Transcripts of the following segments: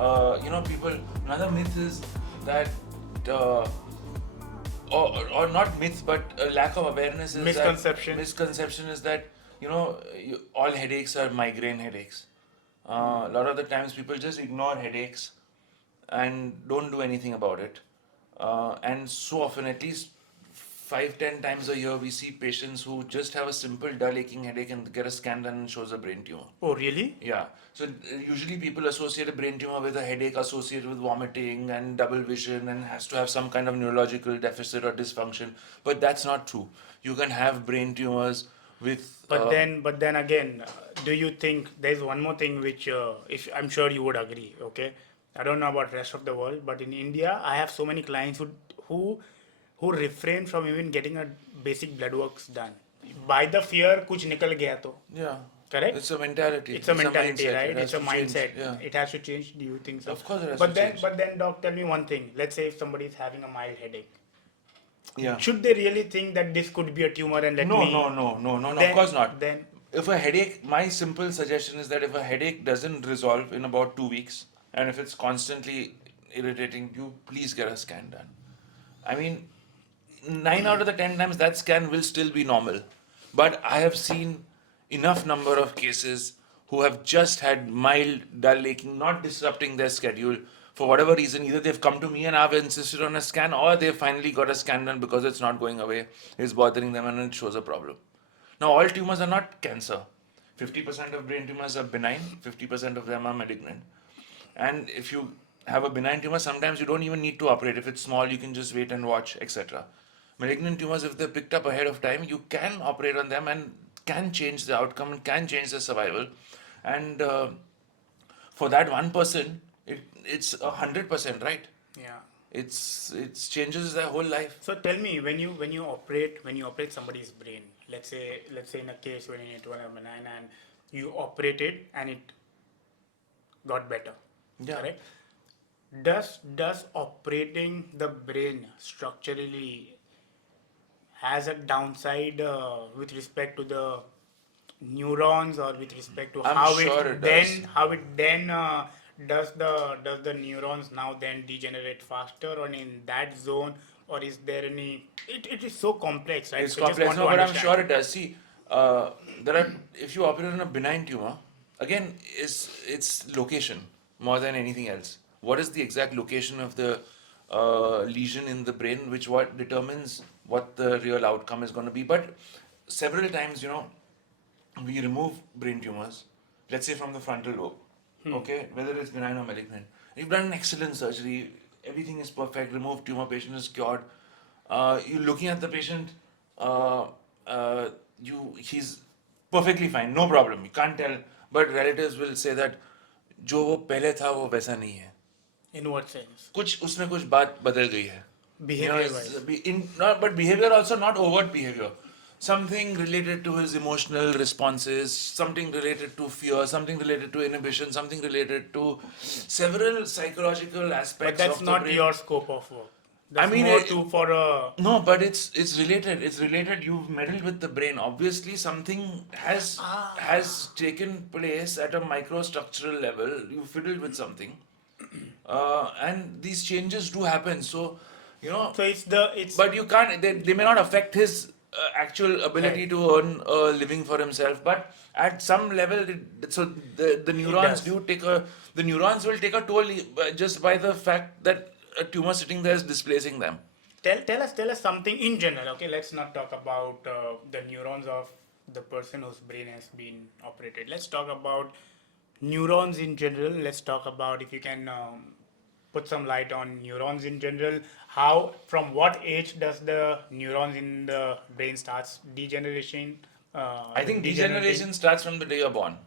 people. Another myth is that, or not myth, but a lack of awareness is misconception is that all headaches are migraine headaches. A lot of the times people just ignore headaches and don't do anything about it. And so often, at least 5-10 times a year, we see patients who just have a simple dull aching headache and get a scan done and shows a brain tumor. Oh, really? Yeah. So usually people associate a brain tumor with a headache associated with vomiting and double vision and has to have some kind of neurological deficit or dysfunction. But that's not true. You can have brain tumors with. But then again, do you think there's one more thing which, if I'm sure you would agree, okay? I don't know about rest of the world, but in India, I have so many clients who who refrain from even getting a basic blood works done by the fear kuch nikal gaya to. Yeah. Correct? It's a mentality. It's a mentality, mindset. right? It's a mindset. Yeah. It has to change. Do you think so? Of course it has but to then, change. But then, doc, tell me one thing. Let's say if somebody is having a mild headache. Yeah. Should they really think that this could be a tumor and No, of course not. Then, if a headache, my simple suggestion is that if a headache doesn't resolve in about 2 weeks, and if it's constantly irritating you, please get a scan done. I mean, 9 out of the 10 times that scan will still be normal. But I have seen enough number of cases who have just had mild dull aching, not disrupting their schedule for whatever reason. Either they've come to me and I've insisted on a scan, or they've finally got a scan done because it's not going away, it's bothering them, and it shows a problem. Now, all tumors are not cancer. 50% of brain tumors are benign, 50% of them are malignant. And if you have a benign tumor, sometimes you don't even need to operate. If it's small, you can just wait and watch, etc. Malignant tumors, if they're picked up ahead of time, you can operate on them and can change the outcome and can change the survival. And for that 1%, it's 100%, right? yeah. It's changes their whole life. So tell me, when you operate somebody's brain, let's say in a case when it was benign and you operate it and it got better. Yeah. Correct? Does operating the brain structurally has a downside with respect to the neurons or with respect to I'm how sure it it then does. how it then does the neurons now then degenerate faster or in that zone, or is there any it is so complex, right? It's So just complex, want no, to but I'm understand. sure it does. See, there are, if you operate on a benign tumor, again, it's location more than anything else. What is the exact location of the lesion in the brain, which what determines what the real outcome is going to be. But several times, we remove brain tumors, let's say from the frontal lobe, okay, whether it's benign or malignant. You've done an excellent surgery, everything is perfect, removed tumor, patient is cured. You're looking at the patient, he's perfectly fine, no problem, you can't tell, but relatives will say that जो वो पहले था वो वैसा नहीं है. In what sense? कुछ उसमें कुछ बात बदल गई है. Behavior wise. But behavior also not overt behavior. Something related to his emotional responses, something related to fear, something related to inhibition, something related to several psychological aspects. But that's of the not brain. your scope of work. That's I mean, more for a... No, but it's related. It's related. You've meddled with the brain. Obviously, something has taken place at a microstructural level. You fiddled with something, and these changes do happen. So, So it's But you can't. They may not affect his actual ability Right. to earn a living for himself, but at some level, the neurons does. the neurons will take a toll just by the fact that a tumor sitting there is displacing them. Tell us something in general. Okay, let's not talk about the neurons of the person whose brain has been operated. Let's talk about neurons in general. Let's talk about, if you can put some light on neurons in general. How, from what age does the neurons in the brain starts degeneration? I think degeneration starts from the day you're born.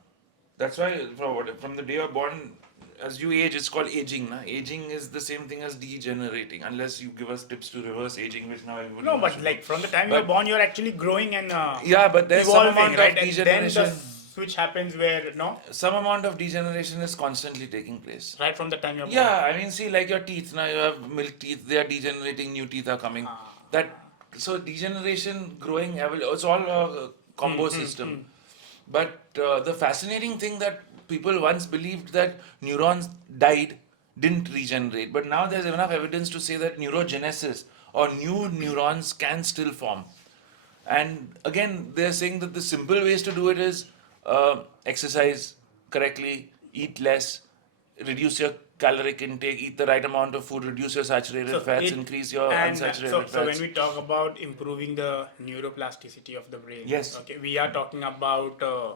That's why from the day you're born, as you age, it's called aging. Na? Aging is the same thing as degenerating, unless you give us tips to reverse aging, which now everybody No, wants but to like do. from the time But- you're born, you're actually growing and Yeah, but there's some evolving, amount right? of And then the degeneration. switch happens where, no? Some amount of degeneration is constantly taking place. Right from the time you're born. Yeah, I mean, see, like your teeth. Now you have milk teeth; they are degenerating. New teeth are coming. So degeneration, growing, it's all a combo system. But the fascinating thing that people once believed that neurons died didn't regenerate. But now there's enough evidence to say that neurogenesis or new neurons can still form. And again, they're saying that the simple ways to do it is exercise correctly, eat less, reduce your caloric intake, eat the right amount of food, reduce your saturated fats, increase your unsaturated so when fats. we talk about improving the neuroplasticity of the brain, Yes. okay, we are talking about the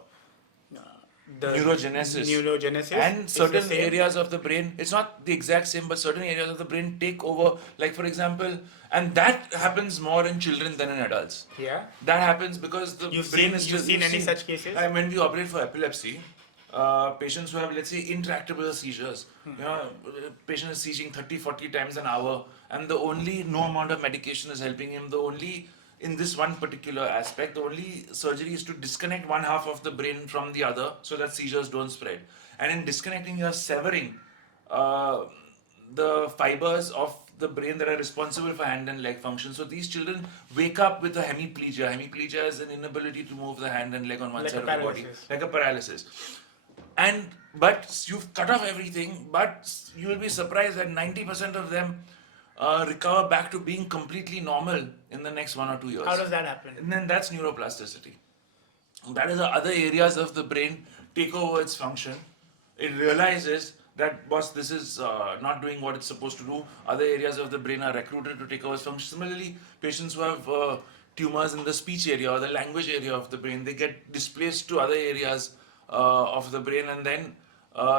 Neurogenesis. neurogenesis And is the certain same. areas of the brain, it's not the exact same, but certain areas of the brain take over. Like, for example, and that happens more in children than in adults. Yeah. That happens because the brain is You've seen any such cases? Like when we operate for epilepsy, patients who have, let's say, intractable seizures, patient is seizing 30, 40 times an hour, and the only no amount of medication is helping him. The only in this one particular aspect, the only surgery is to disconnect one half of the brain from the other so that seizures don't spread. And in disconnecting, you're severing uh, the fibers of the brain that are responsible for hand and leg function. So these children wake up with a hemiplegia. Hemiplegia is an inability to move the hand and leg on one Like side a of the body, paralysis. like a paralysis. And but you've cut off everything, but you will be surprised that 90% of them recover back to being completely normal in the next 1 or 2 years. How does that happen? And then that's neuroplasticity. That is the other areas of the brain take over its function. It realizes that, boss, this is not doing what it's supposed to do. Other areas of the brain are recruited to take over its function. Similarly, patients who have tumors in the speech area or the language area of the brain, they get displaced to other areas of the brain, and then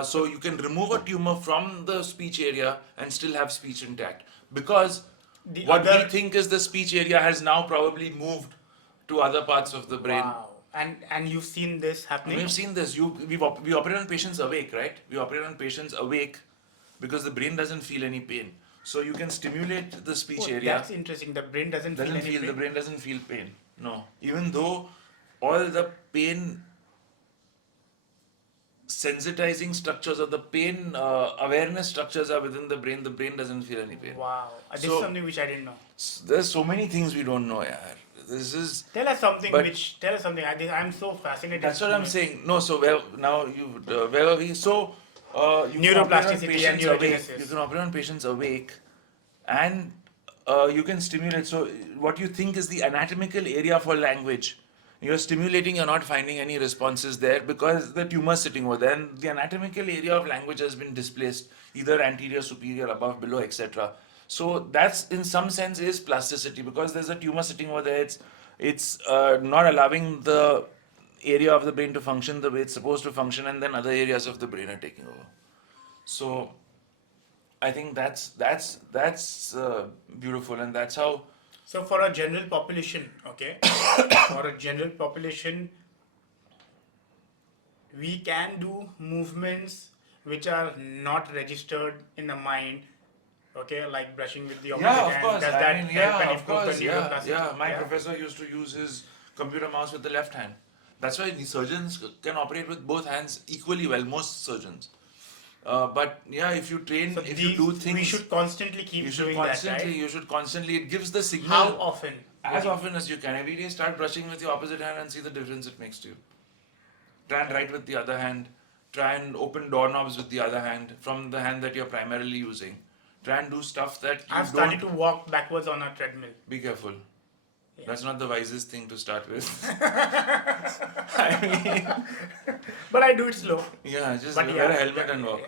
so you can remove a tumor from the speech area and still have speech intact, because what we think is the speech area has now probably moved to other parts of the brain. Wow. And you've seen this happening? We've seen this. We operate on patients awake, right? We operate on patients awake because the brain doesn't feel any pain. So you can stimulate the speech area. That's interesting. The brain doesn't feel any pain. The brain doesn't feel pain. No, even though all the pain sensitizing structures or the pain awareness structures are within the brain doesn't feel any pain. Wow. This is So- something which I didn't know. There's so many things we don't know, yeah. This is Tell us something But- tell us something. I'm so fascinated. That's what I'm saying. No, so where were we? So you can operate on Neuroplasticity patients and awake. neurogenesis. You can operate on patients awake, and you can stimulate. So what you think is the anatomical area for language, you're stimulating. You're not finding any responses there because the tumor is sitting over there, and the anatomical area of language has been displaced, either anterior, superior, above, below, etc. So that's in some sense is plasticity, because there's a tumor sitting over there. It's not allowing the area of the brain to function the way it's supposed to function, and then other areas of the brain are taking over. So I think that's beautiful, and that's how. So for a general population, okay, for a general population, we can do movements which are not registered in the mind, okay, like brushing with the opposite Yeah, of hand. course. Does I that mean, help yeah, and of improve course. the Yeah, neuroplasticity? yeah. My professor used to use his computer mouse with the left hand. That's why surgeons can operate with both hands equally well. Most surgeons. But yeah, if you train, So if you do things, we should constantly keep you should doing constantly. that, right? You should constantly. It gives the signal. How often? As often as you can. Every day, start brushing with your opposite hand and see the difference it makes to you. Try and write with the other hand. Try and open doorknobs with the other hand from the hand that you're primarily using. Try and do stuff that you I've started to walk backwards on a treadmill. Be careful. Yeah. That's not the wisest thing to start with. I mean, But I do it slow. yeah, just But wear a yeah, helmet yeah, and walk.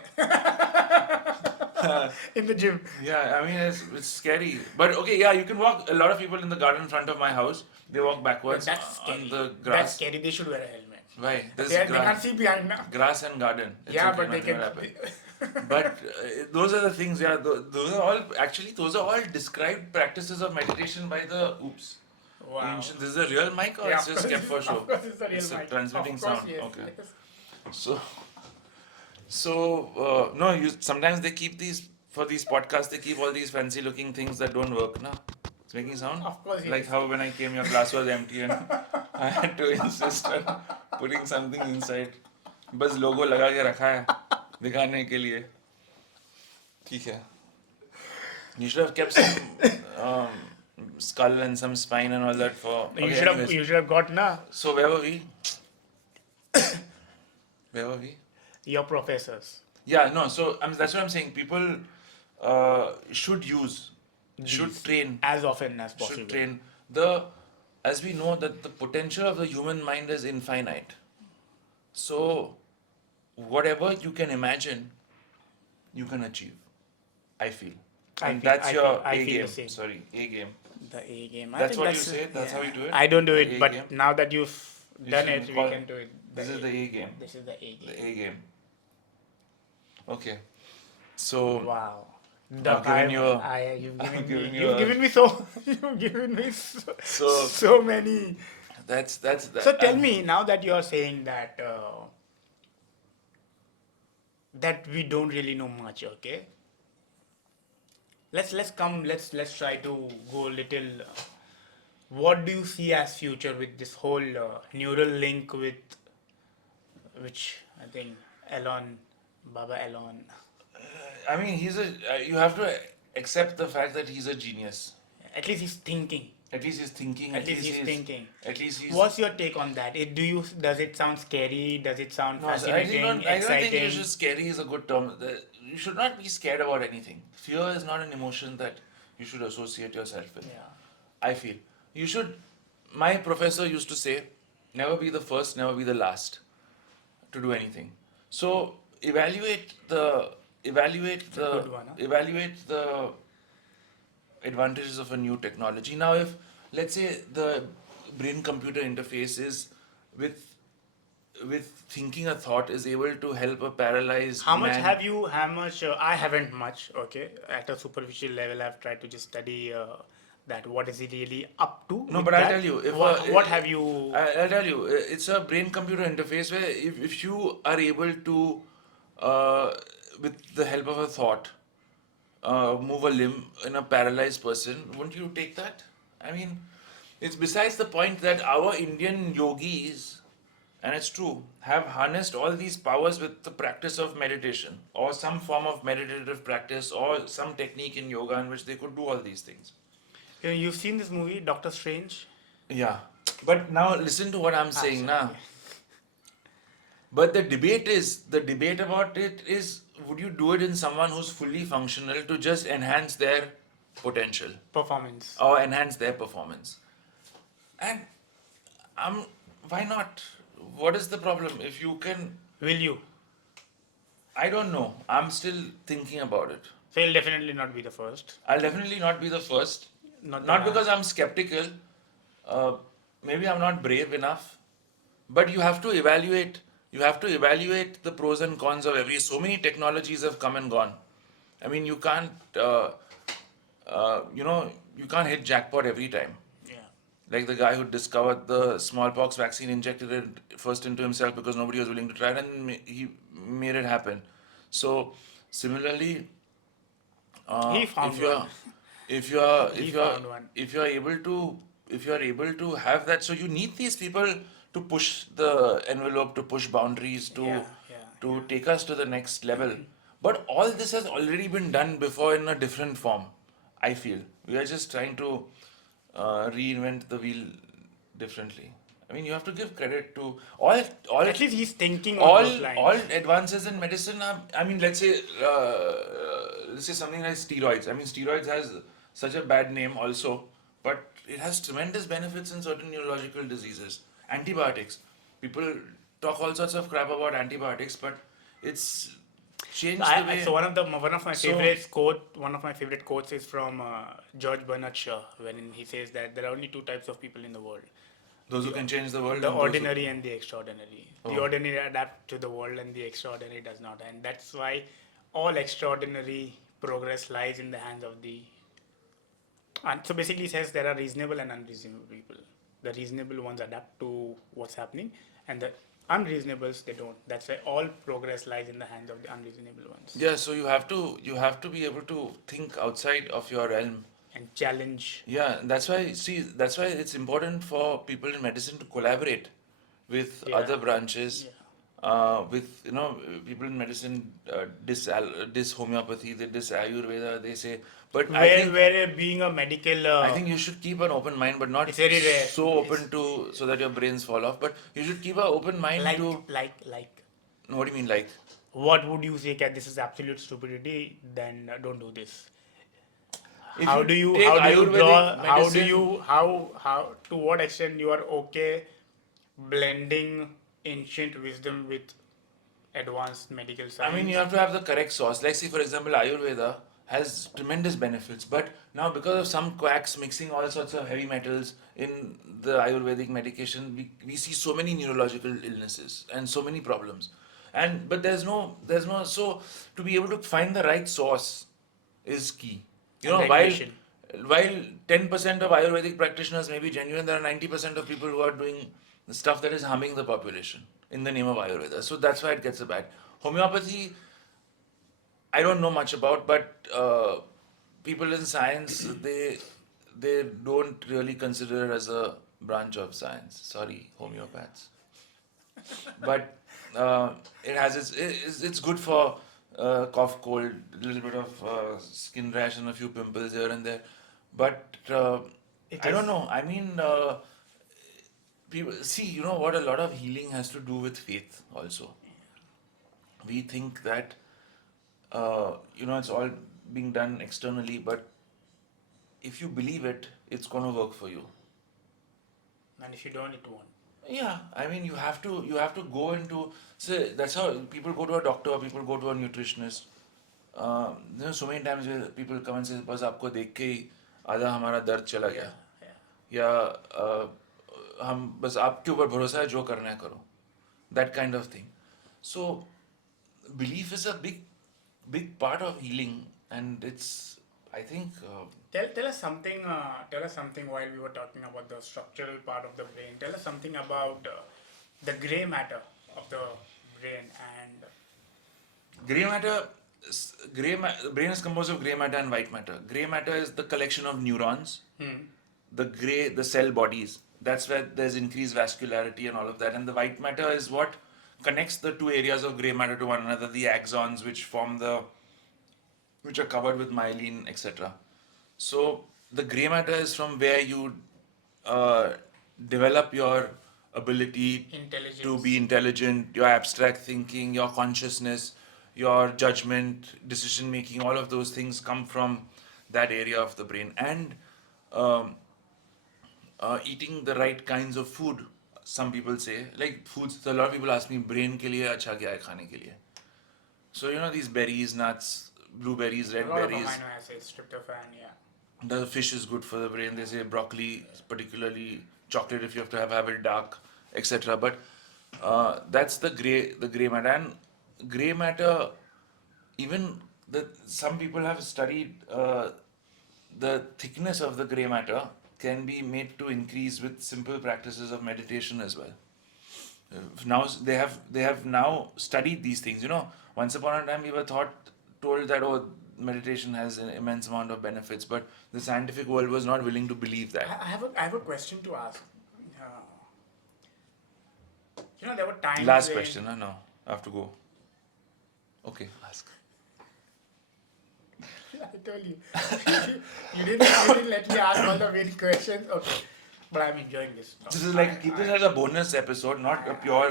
In the gym. Yeah, I mean, it's scary. But okay, yeah, you can walk. A lot of people in the garden in front of my house, they walk backwards But that's scary. on the That's grass. scary. They should wear a helmet. Why? There's They can't grass, see behind now. grass and garden. It's Yeah, okay, but they nothing can. will happen. But those are the things. Yeah, those are all actually those are all described practices of meditation by the oops. Wow. Ancient. This is a real mic or Yeah, it's just kept for show? Of course, it's a real It's a mic. transmitting Of course, sound. yes, Okay. yes. So no, sometimes they keep these for these podcasts. They keep all these fancy looking things that don't work. No, it's making sound. Of course, Like yes. how when I came, your glass was empty and I had to insist on putting something inside. बस logo लगा के रखा है दिखाने के लिए. ठीक है. You should have kept some skull and some spine and all that for. You Okay, should have. anyways. You should have got So where were we? Where were we? your professors. Yeah, no. So that's what I'm saying. People should should these train, as often as should possible. train as we know that the potential of the human mind is infinite. So whatever you can imagine, you can achieve. I feel, and that's your I A feel the game. same. Sorry, A game. The A game. I That's think what you that's say. That's how yeah. you do it. I don't do The it, A but game. now that you've You done it, should we call. can do it. This is the A game. This is the A game. The A game. Okay. So Wow. I've Doc, given you a. you've I've given me, given you you've a. given me so, you've given me so, So so many. that's So that. tell me now that you're saying that that we don't really know much. Okay, let's try to go a little. What do you see as future with this whole neural link with which I think Elon, Baba Elon. I mean, you have to accept the fact that he's a genius. At least he's thinking. At least he's thinking. At least he's thinking. At least he's. What's your take on that? Does it sound scary? Does it sound No, sir, I think fascinating? not. I don't think you Exciting? should. Scary is a good term. You should not be scared about anything. Fear is not an emotion that you should associate yourself with. Yeah. I feel you should. My professor used to say, "Never be the first, never be the last to do anything." So It's a good one. Huh? evaluate the advantages of a new technology. Now, if let's say the brain computer interface is with with thinking a thought is able to help a paralyzed How much man. have you? How much? I haven't much. Okay, at a superficial level, I've tried to just study that. What is he really up to? No, with but I'll that? tell you, if What have you? I'll tell you, it's a brain-computer interface where if you are able to, uh, with the help of a thought, move a limb in a paralyzed person, wouldn't you take that? I mean, it's besides the point that our Indian yogis, and it's true, have harnessed all these powers with the practice of meditation or some form of meditative practice or some technique in yoga in which they could do all these things. You've seen this movie, Doctor Strange? Yeah. But now listen to what I'm saying sorry, now. But the debate about it is, would you do it in someone who's fully functional to just enhance their potential Performance. or enhance their performance? And I'm why not? What is the problem? If you can, Will you? I don't know. I'm still thinking about it. So you'll definitely not be the first. I'll definitely not be the first. Not Not the because I'm skeptical. Uh, Maybe I'm not brave enough. But you have to evaluate. You have to evaluate the pros and cons of every. So many technologies have come and gone. I mean, you can't. You can't hit jackpot every time. yeah. Like the guy who discovered the smallpox vaccine, injected it first into himself because nobody was willing to try it, and he made it happen. So similarly, He found if you're one. if you're He if you're found one. if you're able to if you're able to have that, so you need these people to push the envelope, to push boundaries, Yeah, yeah, to take us to the next level. But all this has already been done before in a different form. I feel we are just trying to reinvent the wheel differently. I mean, you have to give credit to all At least he's thinking on all those lines. all advances in medicine are, I mean, let's say something like steroids. I mean, steroids has such a bad name also, but it has tremendous benefits in certain neurological diseases. Antibiotics, people talk all sorts of crap about antibiotics, but it's changed the way. So one of my favorite quotes is from George Bernard Shaw, when he says that there are only two types of people in the world: Those who can change the world, the and those who- ordinary and the extraordinary. The Oh. ordinary adapt to the world, and the extraordinary does not. And that's why all extraordinary progress lies in the hands of the. And so basically, he says there are reasonable and unreasonable people. The reasonable ones adapt to what's happening, and the unreasonables they don't. That's why all progress lies in the hands of the unreasonable ones. Yeah, so you have to be able to think outside of your realm. And challenge. Yeah, that's why it's important for people in medicine to collaborate with Yeah. other branches, Yeah. with people in medicine dis homeopathy, they dis Ayurveda, they say. But Where being a medical. I think you should keep an open mind, but not It's very rare. so open to so that your brains fall off. But you should keep an open mind like to. like What do you mean, like? what would you say? That this is absolute stupidity. Then don't do this. If you take How do you Ayurvedic draw? How do medicine, you how to what extent you are okay blending ancient wisdom with advanced medical I mean, you science? have to have the correct source. Like, see, for example, Ayurveda has tremendous benefits, but now because of some quacks mixing all sorts of heavy metals in the Ayurvedic medication, we see so many neurological illnesses and so many problems. And but there's no so to be able to find the right source is key. You And know, regulation. while 10% of Ayurvedic practitioners may be genuine, there are 90% of people who are doing the stuff that is harming the population in the name of Ayurveda. So that's why it gets a bad. Homeopathy, I don't know much about, but people in science they don't really consider it as a branch of science. Sorry, homeopaths. But it has it's good for cough, cold, a little bit of skin rash and a few pimples here and there. But It I don't is. know. I mean, people see. You know what? A lot of healing has to do with faith. Also, we think that it's all being done externally, but if you believe it, it's going to work for you. And if you don't, it won't. Yeah, I mean, you have to go into, say, that's how people go to a doctor, people go to a nutritionist. So many times where people come and say, बस आपको देख के ही आधा हमारा दर्द चला Yeah, गया, yeah. या हम बस आपके ऊपर भरोसा है, जो करना है करो, that kind of thing. So belief is a big part of healing, and it's, I think, Tell us something. Tell us something while we were talking about the structural part of the brain. Tell us something about the gray matter of the brain and gray matter. The brain is composed of gray matter and white matter. Gray matter is the collection of neurons, the cell bodies. That's where there's increased vascularity and all of that. And the white matter is what connects the two areas of gray matter to one another, the axons which are covered with myelin, etc. So the gray matter is from where you uh, develop your ability to intelligence. be intelligent, your abstract thinking, your consciousness, your judgment, decision making. All of those things come from that area of the brain. And um, eating the right kinds of food. Some people say, like foods. So a lot of people ask me, brain के लिए अच्छा क्या है खाने के लिए? So these berries, nuts, blueberries, A red lot of berries. amino acids, tryptophan, yeah. The fish is good for the brain. They say broccoli, particularly chocolate, if you have it dark, etc. But that's the gray matter. And gray matter, even some people have studied the thickness of the gray matter can be made to increase with simple practices of meditation as well. Now they have now studied these things. Once upon a time we were told that, oh, meditation has an immense amount of benefits, but the scientific world was not willing to believe that. I have a question to ask. Uh, there were times Last when question, huh? No, I have to go. Okay, ask. I told you, you didn't let me ask all the main questions. Okay, but I'm enjoying this. This is like, keep this as a bonus episode, not a pure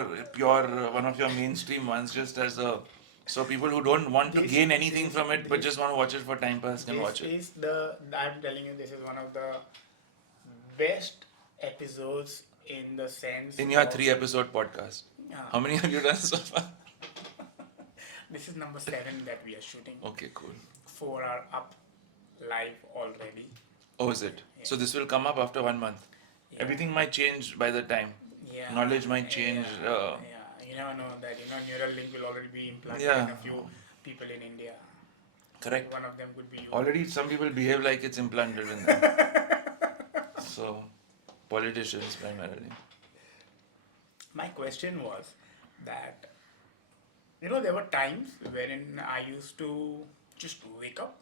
one of your mainstream ones. Just as a, so people who don't want to This gain anything this from it but this just want to watch it for time pass can this watch it. is the I'm telling you, this is one of the best episodes in the sense In your of 3-episode podcast, uh, how many have you done so far? this is number 7 that we are shooting. Okay, cool. 4 are up live already. Oh, is it? Yeah. So this will come up after 1 month. Yeah. Everything might change by the time. Yeah, Knowledge might change. yeah, you never know that Neuralink will already be implanted Yeah. in a few people in India. Correct. One of them could be you. Already some people behave like it's implanted in them. So, politicians primarily. My question was that there were times wherein I used to just wake up.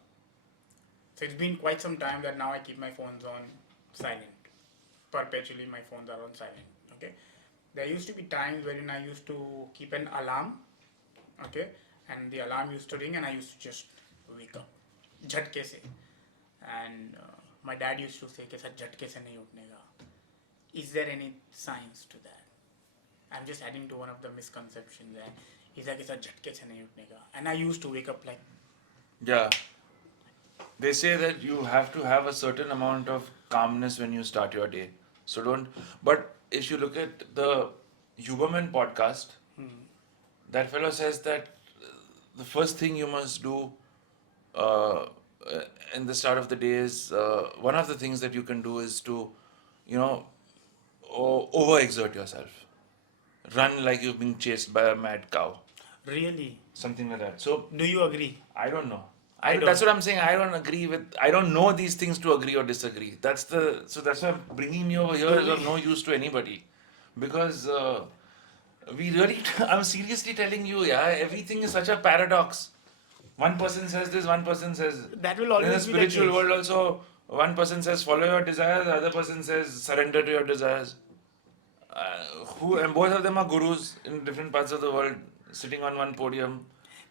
So it's been quite some time that now I keep my phones on silent. Perpetually, my phones are on silent. Okay. There used to be times wherein I used to keep an alarm. Okay, and the alarm used to ring, and I used to just wake up, झटके से. And my dad used to say कि sir झटके से नहीं उठने का. Is there any science to that? I'm just adding to one of the misconceptions that He's like, ऐसा झटके से नहीं उठने का. And I used to wake up like, Yeah. They say that you have to have a certain amount of calmness when you start your day. So don't. But if you look at the Huberman podcast, that fellow says that the first thing you must do uh, in the start of the day is one of the things that you can do is to, you know, overexert yourself. Run like you've been chased by a mad cow. really? Something like that. So Do you agree? I don't know. I That's don't. what I'm saying. I don't agree with. I don't know these things to agree or disagree. That's why bringing me over here Do is of we- no use to anybody, because we really. I'm seriously telling you, yeah. Everything is such a paradox. One person says this, one person says. That will In the always be the spiritual case. world also, one person says follow your desires, the other person says surrender to your desires. Who and both of them are gurus in different parts of the world, sitting on one podium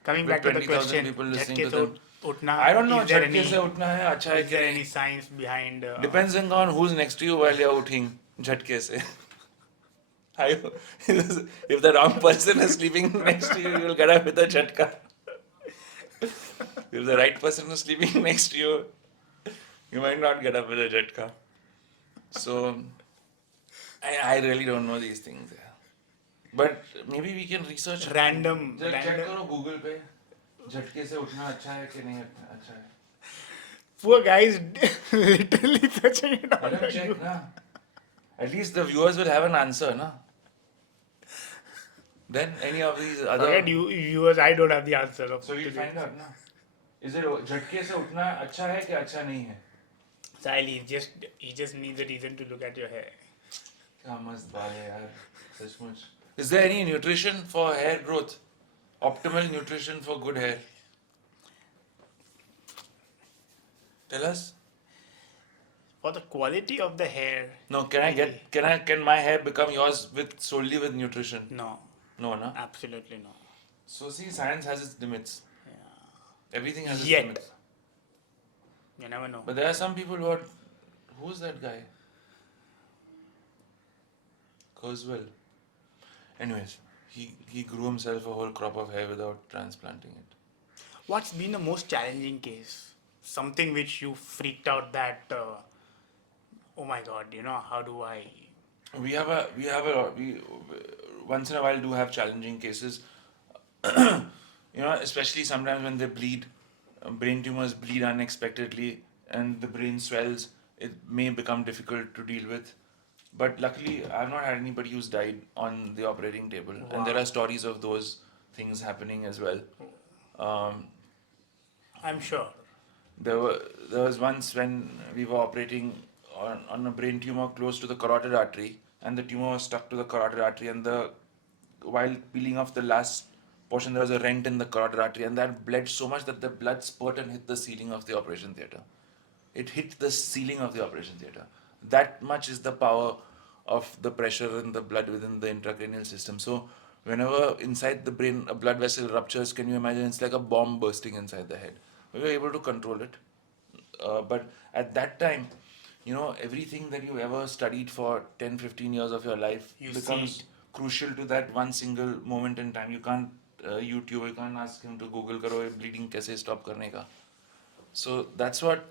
Coming with back to the 20,000 question, people listening झटके to से them. उठना, I don't know, is there झटके से उठना है अच्छा है is कि there नहीं. any science behind? Depends on who's next to you while you're uthing झटके से. If the wrong person is sleeping next to you, you'll get up with a jhatka. If the right person is sleeping next to you, you might not get up with a jhatka. So, I really don't know these things. Yeah. But maybe we can research. Random, Check random. करो Google पे झटके से उठना अच्छा है कि नहीं अच्छा है. Poor guy is literally searching it Let on him the check, YouTube. na. At least the viewers will have an answer, na. Then any of these other. Forget you, viewers. I don't have the answer of. So we'll to find this. out, na. Is it झटके से उठना अच्छा है कि अच्छा नहीं है? Sahil, he just needs a reason to look at your hair. क्या मस्त बाल है यार, सचमुच. Is there any nutrition for hair growth? Optimal nutrition for good hair? Tell us. For the quality of the hair. No, can my hair become yours solely with nutrition? No, No, na. absolutely no. So see, science has its limits. Yeah. Everything has its Yet. limits. You never know. But there are some people who are. Who's that guy? Kurzweil. Anyways, he grew himself a whole crop of hair without transplanting it. What's been the most challenging case? Something which you freaked out that, oh my god, how do I? We once in a while do have challenging cases. Especially sometimes when they bleed, brain tumors bleed unexpectedly, and the brain swells. It may become difficult to deal with. But luckily, I've not had anybody who's died on the operating table, and there Wow. are stories of those things happening as well. Um, I'm sure. there was once when we were operating on a brain tumor close to the carotid artery, and the tumor was stuck to the carotid artery, and while peeling off the last portion, there was a rent in the carotid artery, and that bled so much that the blood spurt and hit the ceiling of the operation theatre. It hit the ceiling of the operation theatre. That much is the power of the pressure in the blood within the intracranial system. So whenever inside the brain a blood vessel ruptures, can you imagine it's like a bomb bursting inside the head? We were able to control it. But at that time, everything that you ever studied for 10, 15 years of your life You becomes see it. crucial to that one single moment in time. You can't YouTube, you can't ask him to Google karo ye bleeding kaise stop karne ka. So that's what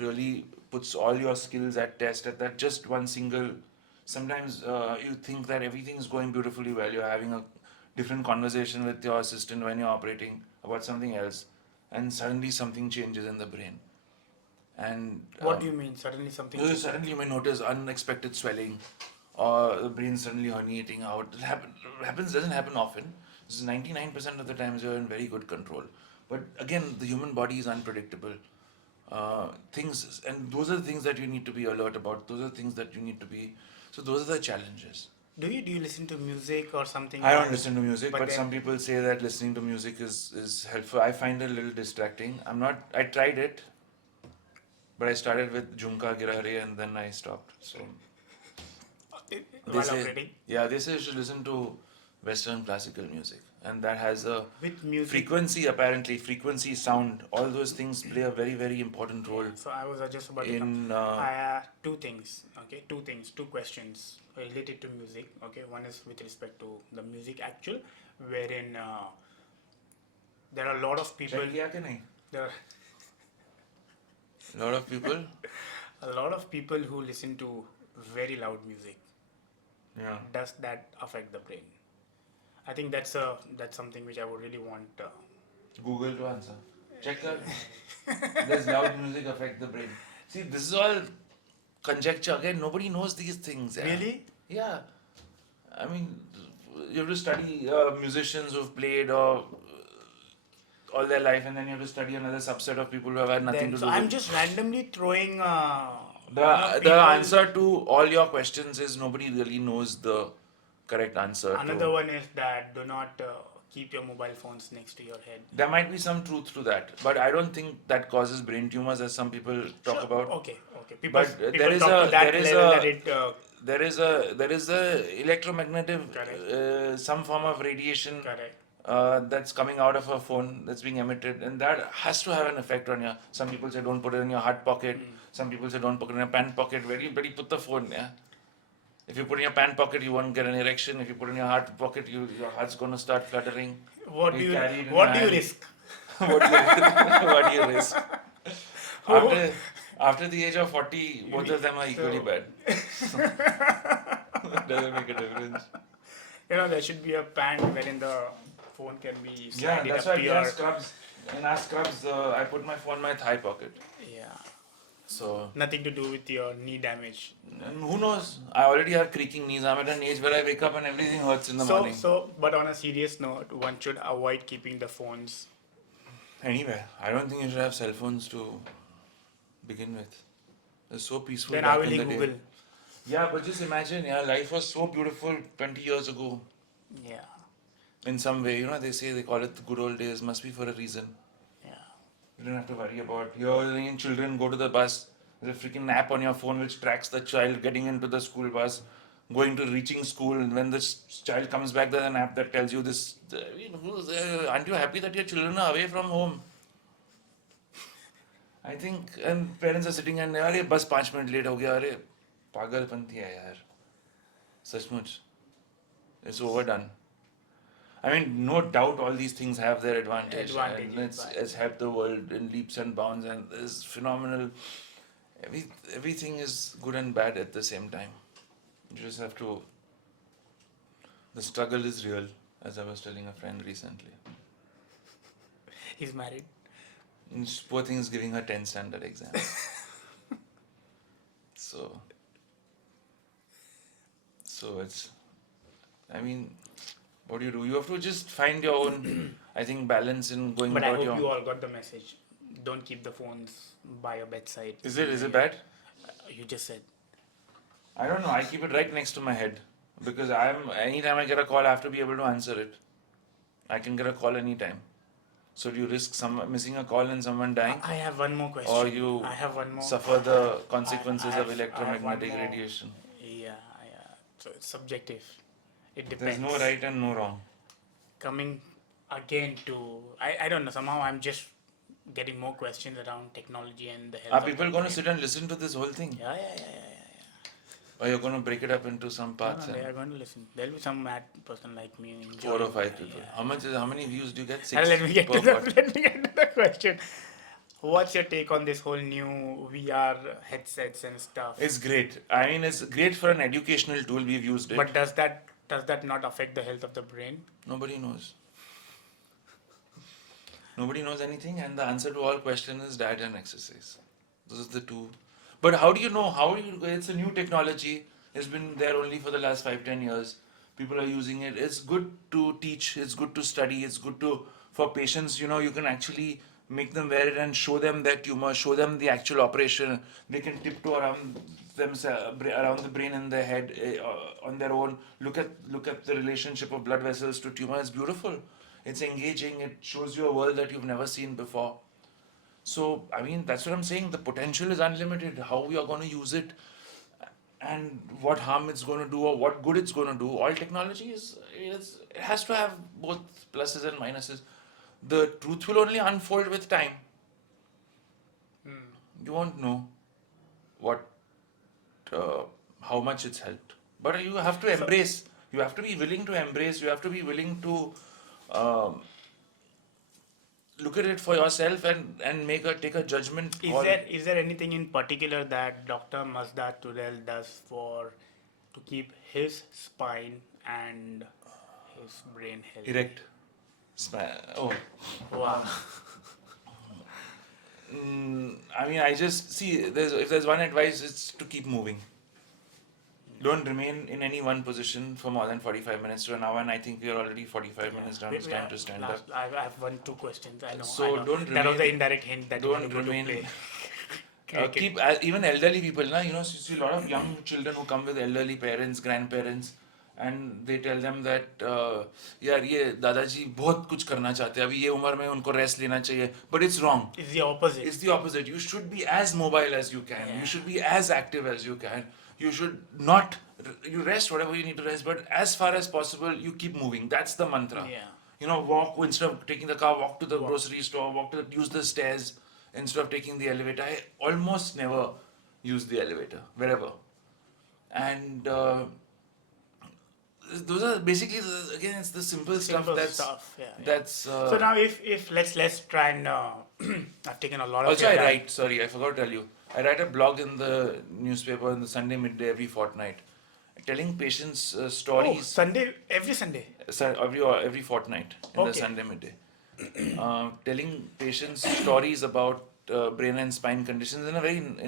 really puts all your skills at test at that just one single. Sometimes you think that everything is going beautifully well. You're having a different conversation with your assistant when you're operating about something else, and suddenly something changes in the brain. And What do you mean? Suddenly something. suddenly you may notice unexpected swelling, or the brain suddenly herniating out. Doesn't happen often. This is 99% of the times you're in very good control. But again, the human body is unpredictable. Things, and those are the things that you need to be alert about. Those are the things that you need to be. So those are the challenges. Do you listen to music or something? I don't listen to music, but then- some people say that listening to music is helpful. I find it a little distracting. I tried it, but I started with Jhumka Girare and then I stopped. So While say, operating. yeah, they say you should listen to Western classical music, and that has a With music. frequency, apparently frequency, sound, all those things play a very, very important role Yeah, so I was just about to come. in Two things, okay, two questions related to music. Okay, one is with respect to the music actual, wherein there are a lot of people. check kiya कि नहीं? There are A lot of people. a lot of people who listen to very loud music. Yeah. Does that affect the brain? I think that's something which I would really want. Google to answer. Check that. Does loud music affect the brain? See, this is all conjecture. Again, nobody knows these things. Yeah. Really? Yeah. I mean, you have to study musicians who've played all their life, and then you have to study another subset of people who have had nothing Then, to so do I'm with. just randomly throwing. The people- answer to all your questions is nobody really knows the correct answer. Another to. one is that do not keep your mobile phones next to your head. There might be some truth to that, but I don't think that causes brain tumors, as some people talk Sure. about. Okay. People, But people there is talk a to that there is level a that it. there is a electromagnetic Correct. some form of radiation Correct. that's coming out of a phone that's being emitted, and that has to have an effect on you. Some people say don't put it in your hard pocket. Some people say don't put it in your pant pocket. Where you put the phone? Yeah. If you put in your pant pocket, you won't get an erection. If you put in your heart pocket, your heart's going to start fluttering. What do you carry it in what your do you hand. risk? what do you what do you risk? After the age of 40, both of them are equally So- bad. Doesn't make a difference. There should be a pant wherein the phone can be Yeah, slided that's up why to in your. our scrubs, I put my phone in my thigh pocket. Yeah. So, Nothing to do with your knee damage. and who knows? I already have creaking knees. I'm at an age where I wake up and everything hurts in the morning. But on a serious note, one should avoid keeping the phones. Anyway, I don't think you should have cell phones to begin with. It's so peaceful Then back how will in he the Google? day. Yeah, but just imagine, life was so beautiful 20 years ago. Yeah. In some way, they say they call it the good old days, must be for a reason. Yeah. You don't have to worry about your children go to the bus. There's a freaking app on your phone which tracks the child getting into the school bus, going to reaching school. And when the child comes back, there's an app that tells you this. Aren't you happy that your children are away from home? I think, and parents are sitting and अरे बस 5 minute late हो गया अरे पागलपंती है यार सचमुच it's overdone. I mean, no doubt all these things have their advantage, Advantages, and but- it's helped the world in leaps and bounds, and it's phenomenal. Everything is good and bad at the same time. You just have to. The struggle is real, as I was telling a friend recently. He's married. And poor thing is giving her 10 standard exam. So it's. I mean, what do? You have to just find your own, I think, balance in going But I about hope your. you all got the message. Don't keep the phones by your bedside. Is it bad? You just said. I don't know. I keep it right next to my head because anytime I get a call, I have to be able to answer it. I can get a call anytime. So do you risk missing a call and someone dying, I have one more question. or you I have one more. suffer the consequences I of have- I have one electromagnetic more. radiation? Yeah. So it's subjective. It There's depends. no right and no wrong. Coming again to I don't know. Somehow I'm just getting more questions around technology and the health. Are of people the going to brain. sit and listen to this whole thing, Yeah. or you're going to break it up into some No, parts? they and are going to listen. There'll be some mad person like me. 4 or enjoying- 5 people. Yeah. How many views do you get? 6 Let me get per to the pod. let me get to the question. What's your take on this whole new VR headsets and stuff? It's great. I mean, it's great for an educational tool. We've used it. But does that not affect the health of the brain? Nobody knows. Nobody knows anything, and the answer to all questions is diet and exercise. Those are the two. But how do you know? It's a new technology. It's been there only for the last 5-10 years. People are using it. It's good to teach. It's good to study. It's good for patients. You can actually make them wear it and show them their tumor, show them the actual operation. They can tiptoe around themselves, around the brain and the head on their own. Look at the relationship of blood vessels to tumor. It's beautiful. It's engaging. It shows you a world that you've never seen before. So, I mean, that's what I'm saying. The potential is unlimited. How we are going to use it, and what harm it's going to do or what good it's going to do. All technology it has to have both pluses and minuses. The truth will only unfold with time. You won't know what uh, how much it's helped, but you have to embrace. You have to be willing to embrace. You have to be willing to um, look at it for yourself and take a judgment call. Is there anything in particular that Dr. Mazda Turel does for to keep his spine and his brain healthy? Erect. Oh. Wow. I mean, I just see. If there's one advice, it's to keep moving. Don't remain in any one position for more than 45 minutes to an hour, and I think we are already 45 minutes down. It's time to stand up. I have 2 questions. I know. So I know. don't That was the remain- indirect hint that you don't want to go to remain- play. Keep even elderly people, na, you see a lot of young children who come with elderly parents, grandparents, and they tell them that यार ये दादाजी बहुत कुछ करना चाहते हैं, अभी ये उम्र में उनको रेस्ट लेना चाहिए, but it's wrong. It's the opposite. It's the opposite. You should be as mobile as you can. Yeah. You should be as active as you can. You should not you rest whatever you need to rest, but as far as possible you keep moving. That's the mantra. Yeah. You know, walk instead of taking the car, walk to the grocery store, use the stairs instead of taking the elevator. I almost never use the elevator wherever, and those are basically again it's the simple stuff stuff. Yeah. that's. So now, if let's try and I've taken a lot of. Also, your I time. write. Sorry, I forgot to tell you. I write a blog in the newspaper in the Sunday midday every fortnight, telling patients Oh, stories. Sunday, every Sunday. Every fortnight in the Okay. Sunday midday, telling patients stories about brain and spine conditions in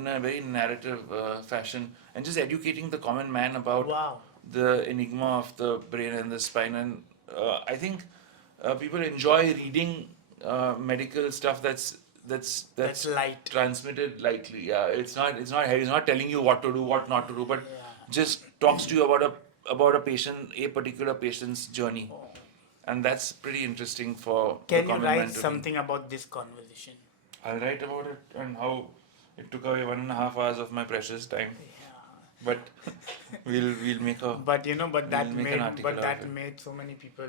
a very narrative fashion, and just educating the common man about Wow. the enigma of the brain and the spine. And I think people enjoy reading medical stuff that's light. transmitted lightly. Yeah, it's not heavy. It's not telling you what to do, what not to do, but Yeah. just talks to you about a patient, a particular patient's journey, and that's pretty interesting for Can the you common man write to something about this conversation? I'll write about it and how it took away 1.5 hours of my precious time. But we'll make a But you know, We'll make an article out of it. made so many people.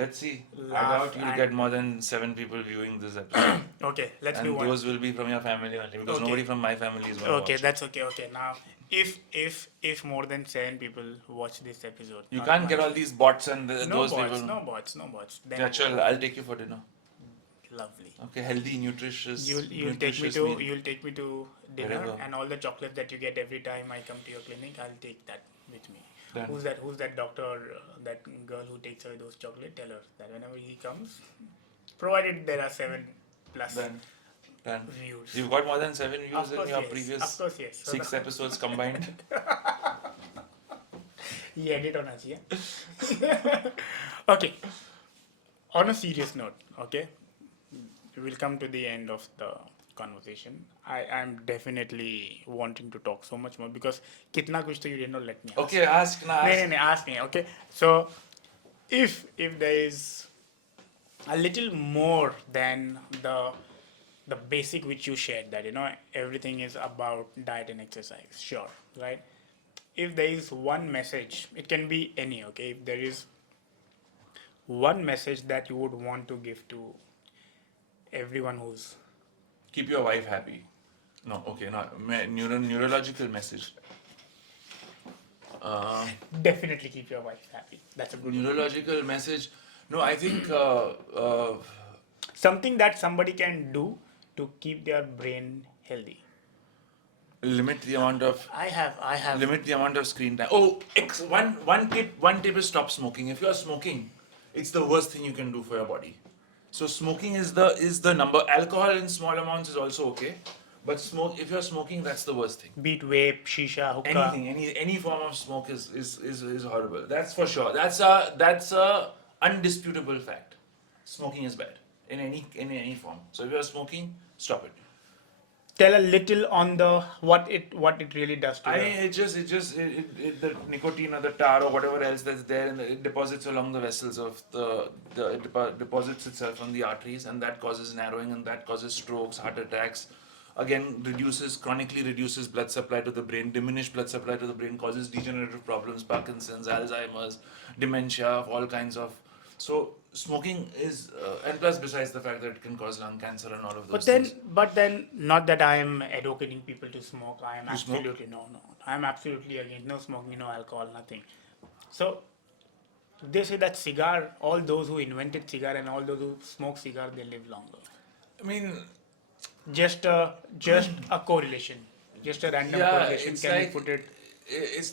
let's see. I Laugh doubt you'll and- get more than 7 people viewing this episode. Okay, let's And move on. those will be from your family only because Okay. nobody from my family is going to Okay, watch. that's okay. Okay, now if more than 7 people watch this episode, You not can't get much. all these bots and no those bots, people. no bots, no bots. Then Yeah, chill. I'll take you for dinner. lovely. Okay, healthy, nutritious. You'll take me nutritious to meal. you'll take me to dinner, Wherever. and all the chocolates that you get every time I come to your clinic, I'll take that with me. Done. Who's that doctor, that girl who takes away those chocolates? Tell her that whenever he comes, provided there are 7+ Done. views. You've got more than 7 views Of in course, your yes. previous Of course, yes. So 6 episodes combined. ये edit होना चाहिए. Okay. On a serious note, okay, we will come to the end of the conversation. I am definitely wanting to talk so much more because kitna kuch to you did not let me ask. Okay, ask now. No, ask me. Okay, so if there is a little more than the basic which you shared, that everything is about diet and exercise, sure, right? If there is one message, it can be any, okay, if there is one message that you would want to give to everyone who's Keep your wife happy. No, okay, not neurological message. definitely keep your wife happy, that's a good one. Neurological message. No, I think Something that somebody can do to keep their brain healthy. limit the amount of I have screen time. Oh, one tip is stop smoking. If you are smoking, it's the worst thing you can do for your body. So smoking is the number. Alcohol in small amounts is also okay, but if you're smoking, that's the worst thing. beat vape, shisha, hookah. Anything, any form of smoke is horrible. That's for sure. That's a undisputable fact. Smoking is bad in any form. So if you're smoking, stop it. Tell a little on the what it really does to The nicotine or the tar or whatever else that's there, and it deposits along the vessels of it deposits itself on the arteries, and that causes narrowing, and that causes strokes, heart attacks, again chronically reduces blood supply to the brain. Diminished blood supply to the brain causes degenerative problems, Parkinson's, Alzheimer's, dementia, all kinds of. So smoking is, and plus besides the fact that it can cause lung cancer and all of those things. But then, not that I am advocating people to smoke. I am You smoke? absolutely no. I am absolutely against no smoking, no alcohol, nothing. So they say that cigar, all those who invented cigar and all those who smoke cigar, they live longer. I mean, Just a correlation, just a random yeah, correlation. it's Can we like put it? it's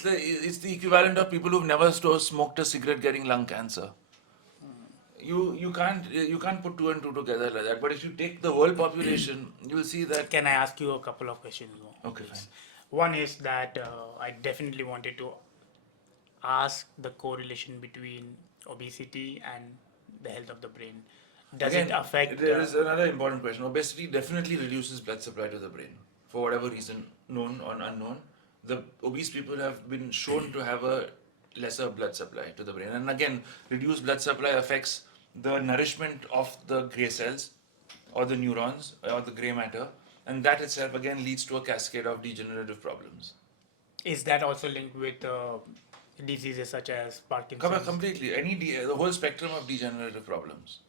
the equivalent of people who've never smoked a cigarette getting lung cancer. You can't put two and two together like that. But if you take the world population, you'll see that. Can I ask you a couple of questions more? Okay, Please? fine. One is that I definitely wanted to ask the correlation between obesity and the health of the brain. Does Again, it affect? there is another important question. Obesity definitely reduces blood supply to the brain for whatever reason, known or unknown. The obese people have been shown to have a lesser blood supply to the brain, and again, reduced blood supply affects the nourishment of the gray cells or the neurons or the gray matter, and that itself again leads to a cascade of degenerative problems. Is that also linked with diseases such as Parkinson's? Completely, the whole spectrum of degenerative problems.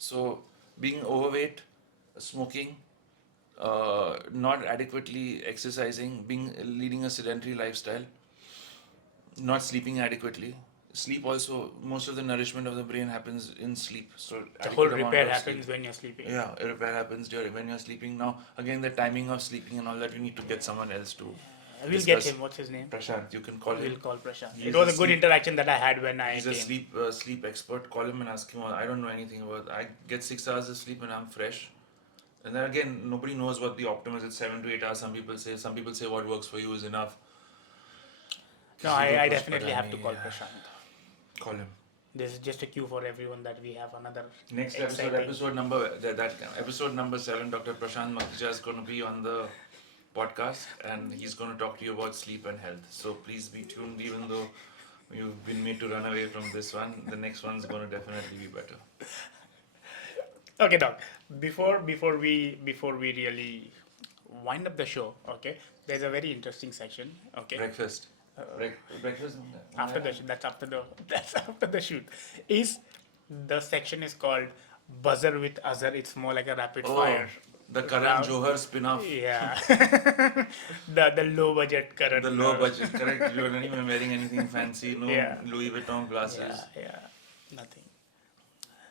So, being overweight, smoking, not adequately exercising, leading a sedentary lifestyle, not sleeping adequately. Sleep also, most of the nourishment of the brain happens in sleep. So The whole adequate amount repair of happens sleep. when you're sleeping. Yeah, a repair happens when you're sleeping. Now, again, the timing of sleeping and all that, you need to get someone else to We'll discuss. get him. What's his name? Prashant, you can call We'll him. call Prashant. He's It was a a good sleep- interaction that I had when I He's came. a sleep expert. Call him and ask him. I don't know anything about. I get 6 hours of sleep and I'm fresh. And then again, nobody knows what the optimum is. It's 7 to 8 hours. Some people say what works for you is enough. No, I definitely have to call Prashant. Call him. This is just a cue for everyone that we have another Next exciting- episode number 7. Dr. Prashant Makhija is going to be on the podcast, and he's going to talk to you about sleep and health. So please be tuned. Even though you've been made to run away from this one, the next one's going to definitely be better. Okay, Doc. Before we really wind up the show, okay, there's a very interesting section. Okay, Breakfast. Breakfast. after the that's after the shoot. Is the section is called Buzzer with Azhar. It's more like a rapid fire. The Karan round. Johar spin-off. Yeah, the low budget Karan. The low budget, correct? You're not even wearing anything fancy. No Yeah. Louis Vuitton glasses. Yeah, nothing.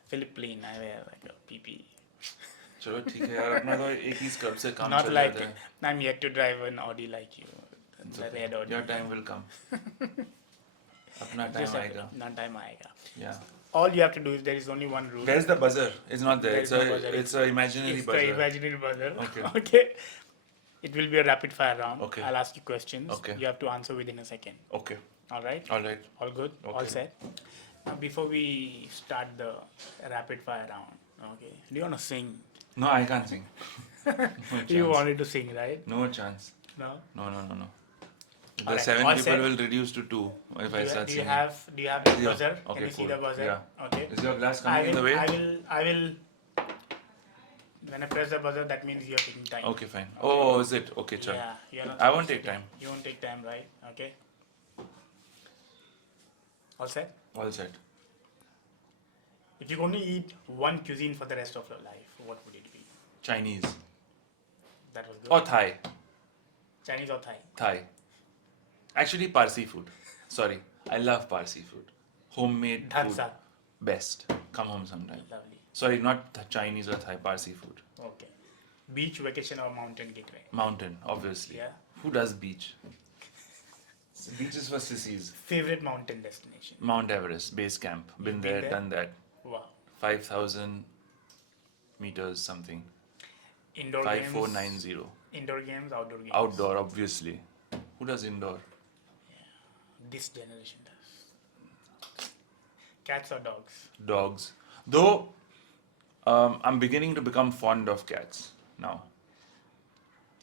Philip Plain. I wear like a PP. चलो ठीक है यार अपना तो एक ही scrub से काम Not चल like जाता है. I'm yet to drive an Audi like you. It's The okay. red Audi. Your time will come. अपना Just time like- आएगा. Not time आएगा. Yeah. All you have to do is there is only one rule. There's the buzzer. It's not there. There It's is no buzzer. it's a imaginary It's buzzer. the imaginary buzzer. Okay. Okay. It will be a rapid fire round. Okay. I'll ask you questions. Okay. You have to answer within a second. Okay. All right? All right. All good? All Okay. set? Now, before we start the rapid fire round, okay, do you want to sing? No, I can't sing. No You chance. wanted to sing, right? No chance. No? No. The Alright, 7 all people set? will reduce to 2 if I start Do you singing. have the Yeah. buzzer? Can Okay, you see cool. the buzzer? Yeah. Okay. Is your glass I coming in the will, way? I will. When I press the buzzer, that means you're taking time. Okay, fine. Oh, is it? Okay, chal. Yeah, you're not I won't supposed take to time. You won't take time, right? Okay. All set? All set. If you could only eat one cuisine for the rest of your life, what would it be? Chinese. That was good. Or Thai. Chinese or Thai? Thai. Actually, Parsi food. Sorry. I love Parsi food. Homemade food. Dhansa. Best. Come home sometime. Lovely. Sorry, not Chinese or Thai. Parsi food. Okay. Beach, vacation, or mountain getaway? Mountain, obviously. Yeah. Who does beach? Beach is for sissies. Favorite mountain destination? Mount Everest, base camp. Been You've been there, there? done that. Wow. 5,000 meters something. Indoor games? 5490. Indoor games, outdoor games? Outdoor, obviously. Who does indoor? This generation does. Cats or dogs? Dogs. Though, I'm beginning to become fond of cats now.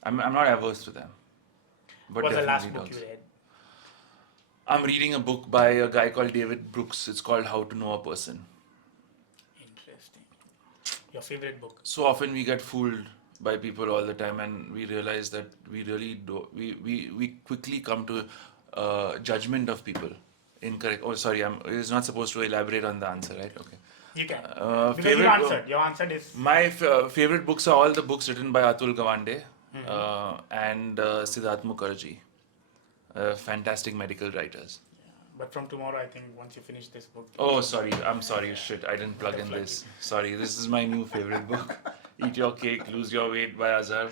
I'm not averse to them. But What's the last definitely book dogs. you read? I'm reading a book by a guy called David Brooks. It's called How to Know a Person. Interesting. Your favorite book? So often we get fooled by people all the time, and we realize that we really do. We quickly come to judgment of people. Incorrect. Oh, sorry. It's not supposed to elaborate on the answer, right? Okay. You can. Because you Favorite. answered. Your answer is. My favorite books are all the books written by Atul Gawande Mhm. and Siddharth Mukherjee. Fantastic medical writers. But from tomorrow, I think once you finish this book. Oh, sorry. I'm sorry. Shit, I didn't plug in Plug this. Sorry. This is my new favorite book. Eat Your Cake, Lose Your Weight by Azhar.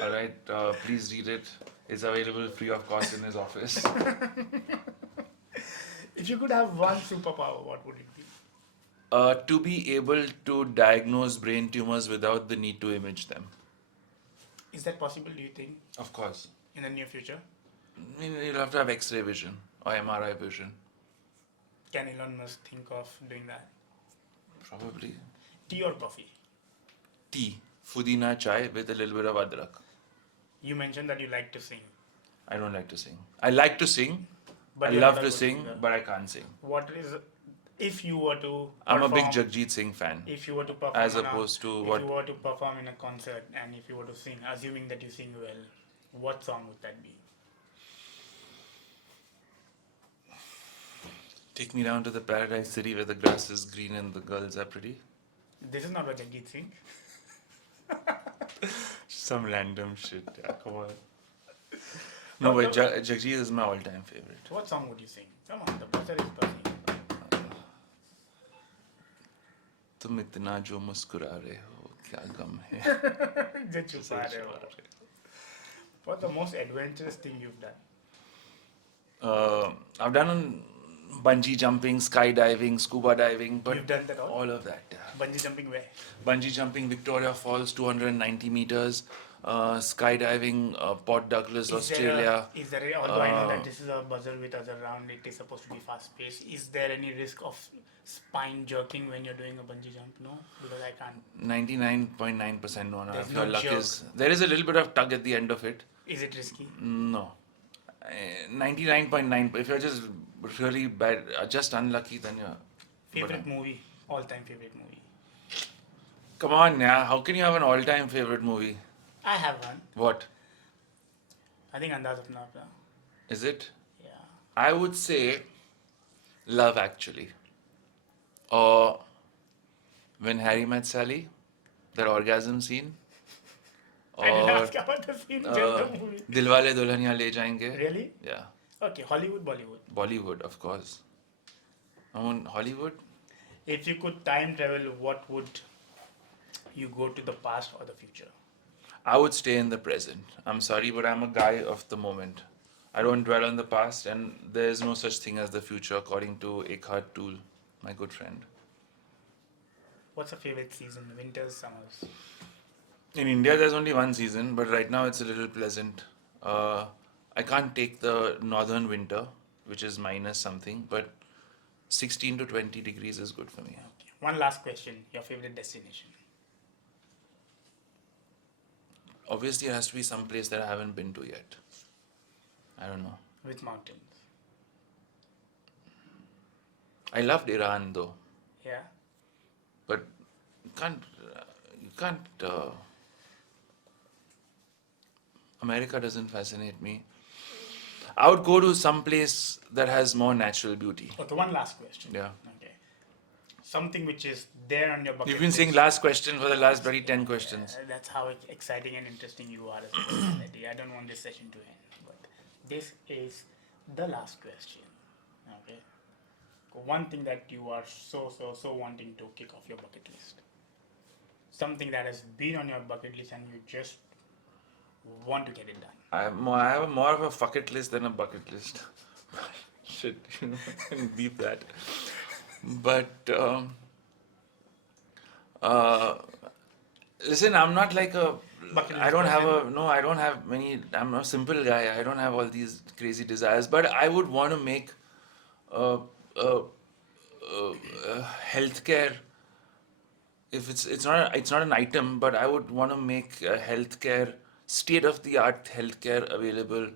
All right. Please read it. It's available free of cost in his office. If you could have one superpower, what would it be? To be able to diagnose brain tumors without the need to image them. Is that possible, do you think, Of course. in the near future? I mean, you'll have to have X-ray vision or MRI vision. Can Elon Musk think of doing that? Probably. Tea or coffee? Tea. Fudina chai with a little bit of adrak. You mentioned that you like to sing. I don't like to sing. I like to sing. But I you're love not a to good sing, singer. but I can't sing. What is, if you were to I'm a big perform- Jagjit Singh fan. If you were to perform As on a- opposed to if what- you were to perform in a concert and if you were to sing, assuming that you sing well, what song would that be? Take me down to the paradise city where the grass is green and the girls are pretty. This is not what Jagjit Singh. Some random shit. Yeah, come on. No, but Jagjit is my all-time favorite. What song would you sing? Come on, the buzzer is buzzing. तुम इतना जो मुस्कुरा रहे हो क्या गम है Just chupa rahe ho. What's the most adventurous thing you've done? I've done bungee jumping, skydiving, scuba diving, but You've done that all? of that. Yeah. Bungee jumping where? Bungee jumping, Victoria Falls, 290 meters. Skydiving, Port Douglas, Australia. Although I know that this is a buzzer with other round, it is supposed to be fast paced. Is there any risk of spine jerking when you're doing a bungee jump? No, because I can't. 99.9% no. There's If your no luck jerk. is there is a little bit of tug at the end of it. Is it risky? No. 99.9. If you're just really bad, just unlucky, then you're. Favorite movie? All time favorite movie? Come on, yeah. How can you have an all-time favorite movie? I have one. What I think Andaz Apna Apna. is it? Yeah. I would say Love Actually. Or When Harry Met Sally, that orgasm scene. I didn't Or ask about the scene, just the movie. Dilwale Dulhaniya Le Jayenge. Really? Yeah. Okay, Hollywood, Bollywood. Bollywood, of course. Hollywood? If you could time travel, what would you go to the past or the future? I would stay in the present. I'm sorry, but I'm a guy of the moment. I don't dwell on the past, and there is no such thing as the future, according to Eckhart Tolle, my good friend. What's your favorite season? Winters, summers? In India, there's only one season, but right now it's a little pleasant. I can't take the northern winter, which is minus something, but 16 to 20 degrees is good for me. Okay. One last question. Your favorite destination? Obviously, it has to be some place that I haven't been to yet. I don't know. With mountains? I loved Iran though, Yeah? but you can't. America doesn't fascinate me. I would go to some place that has more natural beauty. Okay, one last question. Yeah. Okay. Something which is there on your bucket You've been saying list. last question for the last bloody 10 questions. That's how exciting and interesting you are as a personality. I don't want this session to end, but this is the last question. Okay. One thing that you are so wanting to kick off your bucket list. Something that has been on your bucket list and you just want to get it done. I have more of a fuck it list than a bucket list. Shit, beep that. But listen, I'm not like a. Bucket I list don't have person? I don't have many. I'm a simple guy. I don't have all these crazy desires. But I would want to make healthcare. If it's not an item, but I would want to make healthcare, state-of-the-art healthcare available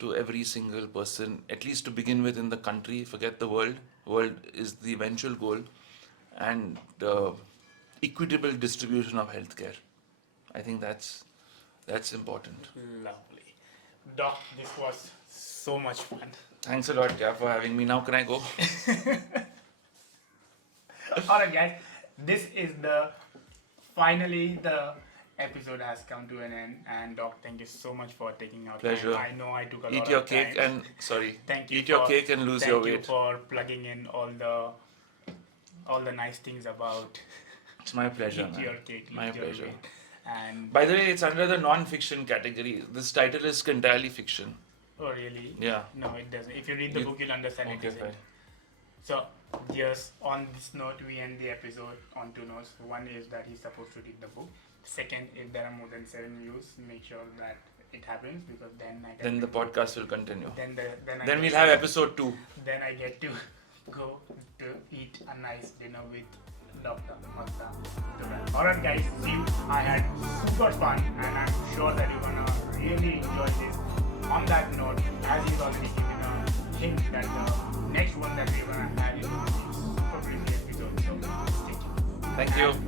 to every single person, at least to begin with in the country. Forget the world. World is the eventual goal, and equitable distribution of healthcare. I think that's important. Lovely. Doc, this was so much fun. Thanks a lot, yeah, for having me. Now can I go? Alright guys, this is finally the episode has come to an end, and Doc, thank you so much for taking our Pleasure. time. I know I took a lot Eat of your time. cake and sorry. Thank you Eat your for- cake and lose your Thank you weight. for plugging in all the nice things about It's my pleasure, eat man. your cake, My lose your pleasure. weight. And By the way, it's under the non-fiction category. This title is entirely fiction. oh really? Yeah. No, it doesn't. If you read the book, you'll understand Okay, it isn't. fine. So, yes, on this note, we end the episode on two notes. One is that he's supposed to read the book. Second, if there are more than 7 views, make sure that it happens, because then I Then the podcast will continue. then Then we'll have episode 2. Then I get to go to eat a nice dinner with Dr. Mazda Turel. Alright guys, see you. I had super fun, and I'm sure that you're gonna really enjoy this. On that note, as he's already given a hint that the next one that we're gonna have is super crazy episode, so stay tuned. Thank you.